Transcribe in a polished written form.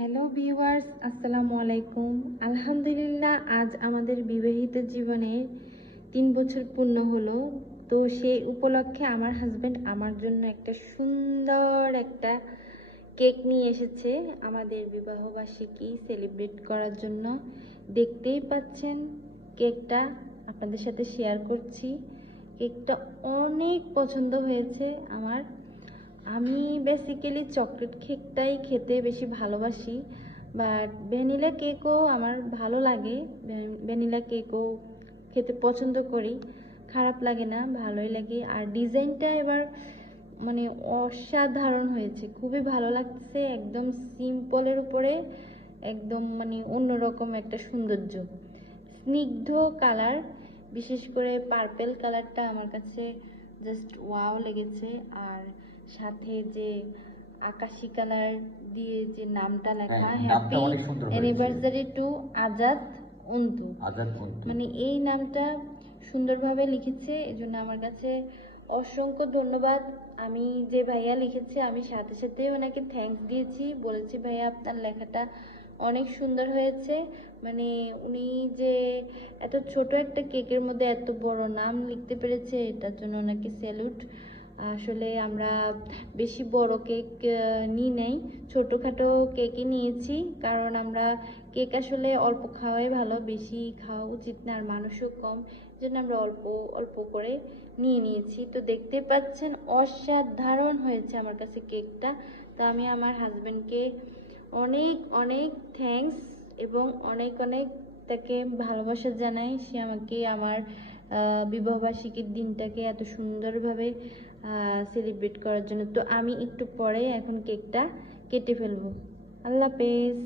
Hello viewers, আসসালামু আলাইকুম। আলহামদুলিল্লাহ, আজ আমাদের বিবাহিত জীবনে 3 বছর পূর্ণ হলো। তো সেই উপলক্ষে আমার হাজব্যান্ড আমার জন্য একটা সুন্দর একটা কেক নিয়ে এসেছে আমাদের বিবাহবার্ষিকী সেলিব্রেট করার জন্য। দেখতেই পাচ্ছেন কেকটা, আপনাদের সাথে শেয়ার করছি। কেকটা অনেক পছন্দ হয়েছে আমার। আমি বেসিক্যালি চকলেট কেকটাই খেতে বেশি ভালোবাসি, বাট ভ্যানিলা কেকও আমার ভালো লাগে। ভ্যানিলা কেকও খেতে পছন্দ করি, খারাপ লাগে না, ভালোই লাগে। আর ডিজাইনটা এবার মানে অসাধারণ হয়েছে, খুবই ভালো লাগছে। একদম সিম্পলের উপরে একদম মানে অন্যরকম একটা সৌন্দর্য, স্নিগ্ধ কালার, বিশেষ করে পার্পেল কালারটা আমার কাছে জাস্ট ওয়াও লেগেছে। আর সাথে যে আকাশি কালার দিয়ে যে নামটা লেখা, happy anniversary two Azad Antu, মানে এই নামটা সুন্দরভাবে লিখেছে, এজন্য আমার কাছে অসংখ্য ধন্যবাদ। আমি যে ভাইয়া লিখেছে, আমি সাথে সাথে ওনাকে থ্যাঙ্কস দিয়েছি, বলেছি ভাইয়া আপনার লেখাটা অনেক সুন্দর হয়েছে। মানে উনি যে এত ছোট একটা কেকের মধ্যে এত বড় নাম লিখতে পেরেছে, এটার জন্য ওনাকে স্যালুট। আসলে আমরা বেশি বড় কেক নিই নাই, ছোটোখাটো কেকই নিয়েছি, কারণ আমরা কেক আসলে অল্প খাওয়াই ভালো, বেশি খাওয়া উচিত না, আর মানুষও কম, জন্য আমরা অল্প অল্প করে নিয়েছি। তো দেখতে পাচ্ছেন অসাধারণ হয়েছে আমার কাছে কেকটা। তো আমি আমার হাজব্যান্ডকে অনেক অনেক থ্যাঙ্কস এবং অনেক অনেক তাকে ভালোবাসা জানাই। সে আমাকে আমার বিবাহবার্ষিকীর দিনটাকে এত সুন্দরভাবে সেলিব্রেট করার জন্য। তো আমি একটু পরে এখন কেকটা কেটে ফেলবো। আল্লাহ হাফেজ।